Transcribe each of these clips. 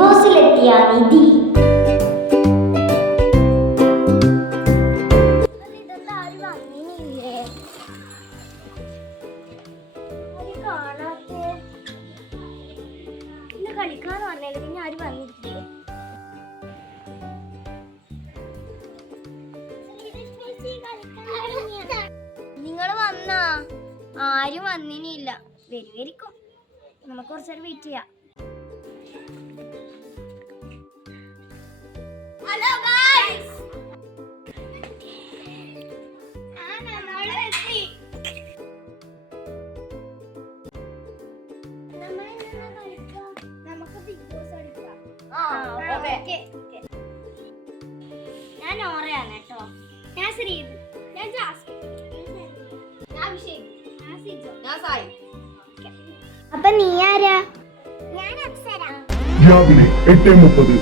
ബോസിലെത്തിയ നിധി. കളിക്കാൻ പറഞ്ഞാല് പിന്നെ ആര് വന്നിരിക്കേ? നിങ്ങള് വന്നാ? ആരും വന്നിനില്ല. വരുമായിരിക്കും. നമുക്ക് കുറച്ചേരം വെയിറ്റ് ചെയ്യാം. ഹലോ ഗൈസ്, നമുക്ക് ബിഗ് ബോസ് കളിക്കാം. ഞാൻ ഓറയാണ് കേട്ടോ. ഞാൻ ശ്രീത്, ഞാൻ ജാസ്മിൻ, ഞാൻ അഭിഷേക്, ഞാൻ സിജോ, ഞാൻ സായി. അപ്പൊ നീ ആരാ? ഞാൻ അപ്സര. രാവിലെ 8:30.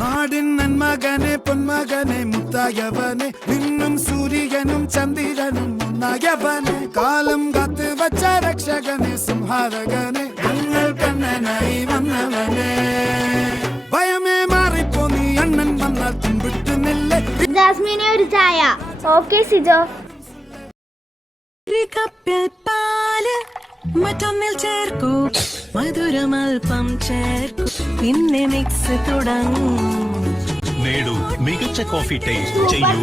നാടിൻ നന്മകനെ പൊന്മകനെ മുത്തായവനെ നിന്നും സൂര്യനും ചന്ദ്രനും ഒന്നായവനെ കാലം കാത്ത് വച്ച രക്ഷകനെ സംഹാരകനെ ഞങ്ങൾ കണ്ണനായി വന്നവനെ ഭയമേ മാറിപ്പോ നീ അണ്ണൻ വന്നാൽ തുമ്പിട്ടുന്നില്ലേ. ജാസ്മിനെ ഒരു ചായ. ഓക്കെ സിജോ. മറ്റൊന്നിൽ ചേർക്കൂ മധുരമൽപ്പം ചേർക്കൂ പിന്നെ മിക്സ് തുടങ്ങൂ. നേടൂ മികച്ച കോഫി ടേസ്റ്റ് ചെയ്യൂ.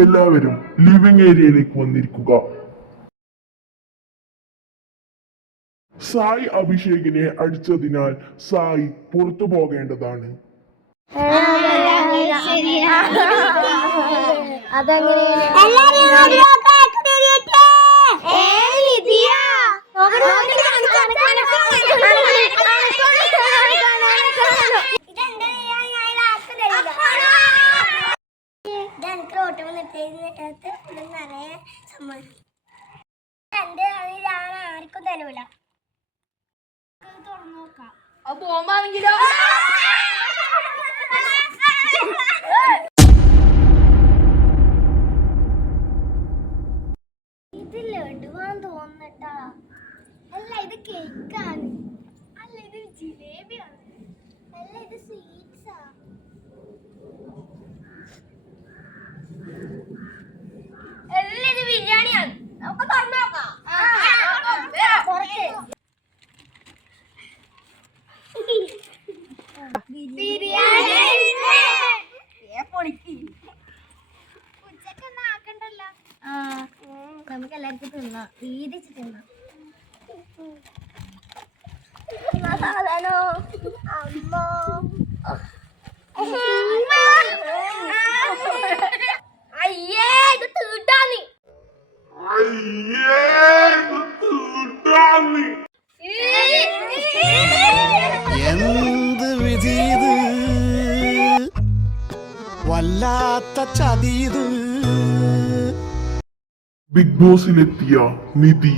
എല്ലാവരും ലിവിംഗ് ഏരിയയിലേക്ക് വന്നിരിക്കുക. സായി അഭിഷേകിനെ അടിച്ചതിനാൽ സായി പുറത്തു പോകേണ്ടതാണ്. ആർക്കും തരൂല. തുറന്നു നോക്കാം. ഇത് ലഡുവാൻ തോന്നട്ടാ. അല്ല ഇത് കേക്കാണ്. അല്ല ഇത് ജിലേബിയാണ്. അല്ല ഇത് സ്വീറ്റ്സാ. അല്ല ഇത് ബിരിയാണിയാണ്. നമുക്ക് തുറന്നു നോക്കാം. നമുക്ക് എല്ലാവർക്കും തിന്നാം. വീതിച്ച് തിന്നാം. സാധാരണോ അമ്മ അയ്യേ ഇത് തീട്ടാന്ന്. എന്ത് വിധീത് വല്ലാത്ത ചതീത്. ബിഗ് ബോസിലെത്തിയ നിധി.